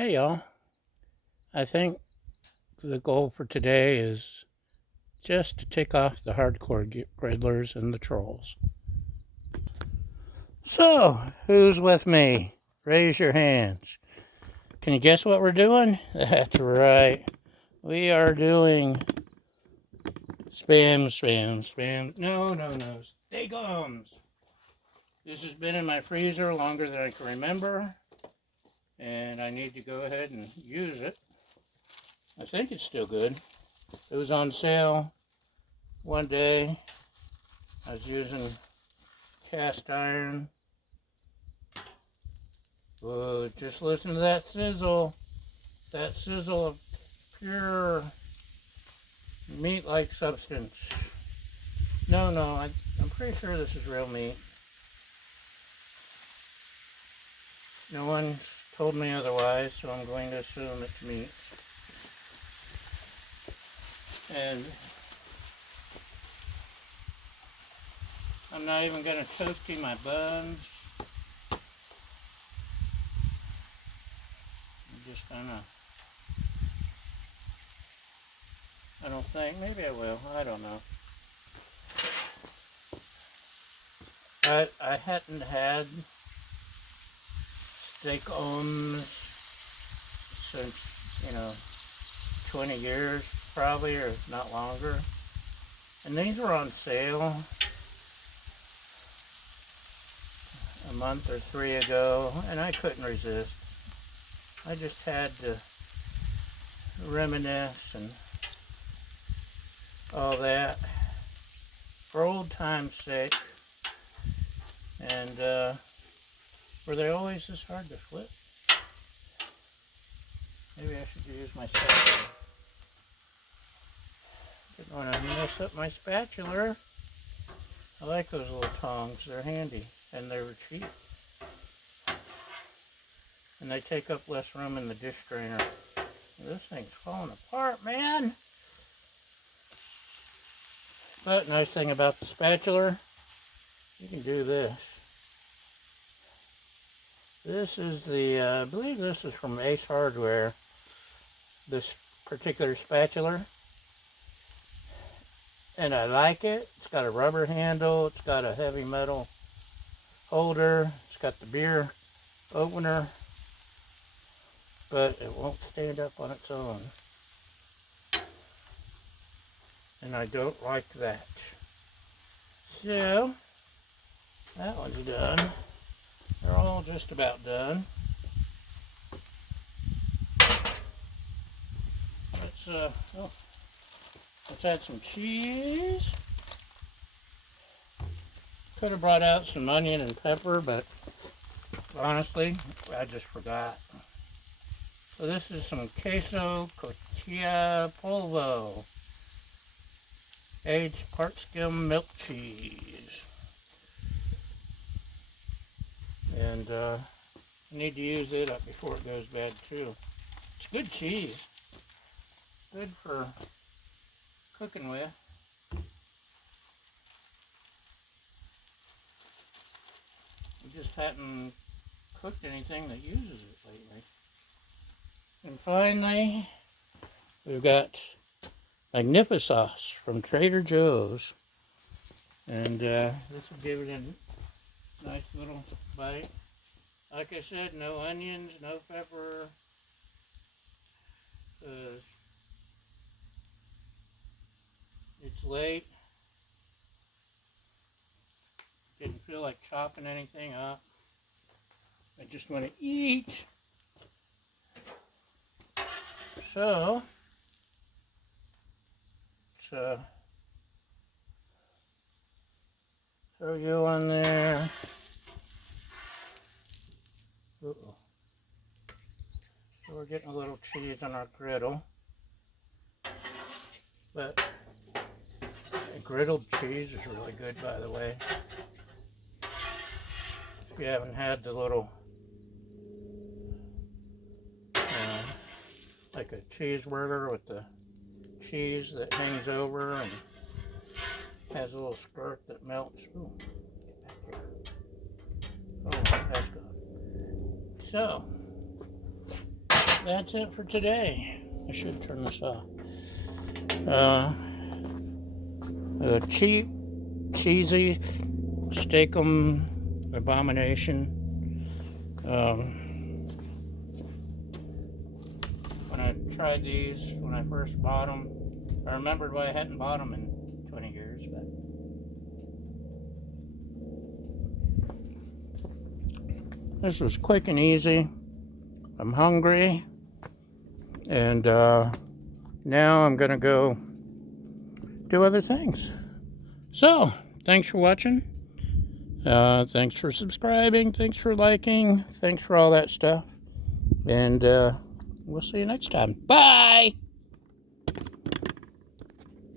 Hey y'all, I think the goal for today is just to tick off the hardcore griddlers and the trolls. So, who's with me? Raise your hands. Can you guess what we're doing? That's right. We are doing spam. No. Steak-Umms. This has been in my freezer longer than I can remember, and I need to go ahead and use it. I think it's still good. It was on sale one day. I was using cast iron. Whoa, just listen to that sizzle. That sizzle of pure meat-like substance. No, I'm pretty sure this is real meat. No one's told me otherwise, so I'm going to assume it's meat. And I'm not even going to toasty my buns. I'm just gonna, I don't think, maybe I will, I don't know. I hadn't had Steak-Umms since, 20 years probably, or not longer. And these were on sale a month or 3 ago, and I couldn't resist. I just had to reminisce and all that for old time's sake. And were they always this hard to flip? Maybe I should use my spatula. Didn't want to mess up my spatula. I like those little tongs. They're handy and they're cheap. And they take up less room in the dish drainer. This thing's falling apart, man. But nice thing about the spatula, you can do this. This is the, I believe this is from Ace Hardware, this particular spatula. And I like it. It's got a rubber handle, it's got a heavy metal holder, it's got the beer opener, but it won't stand up on its own. And I don't like that. So, that one's done. They're all just about done. Let's add some cheese. Could have brought out some onion and pepper, but honestly, I just forgot. So this is some queso cotija polvo, aged part skim milk cheese. And you need to use it up before it goes bad too. It's good cheese. Good for cooking with. We just hadn't cooked anything that uses it lately. And finally, we've got Magnificauce from Trader Joe's. And this will give it a nice little bite. Like I said, no onions, no pepper. It's late. Didn't feel like chopping anything up. I just want to eat. So, throw you on there. Uh-oh. So we're getting a little cheese on our griddle. But griddled cheese is really good, by the way. If you haven't had the little, like a cheeseburger with the cheese that hangs over and has a little skirt that melts. Ooh, get back here. Oh, that's good. So, that's it for today. I should turn this off. A cheap, cheesy Steak-Umm abomination. When I tried these, when I first bought them, I remembered why I hadn't bought them in 20 years. But this was quick and easy. I'm hungry, and now I'm gonna go do other things. So, thanks for watching. Thanks for subscribing. Thanks for liking. Thanks for all that stuff. And we'll see you next time. Bye!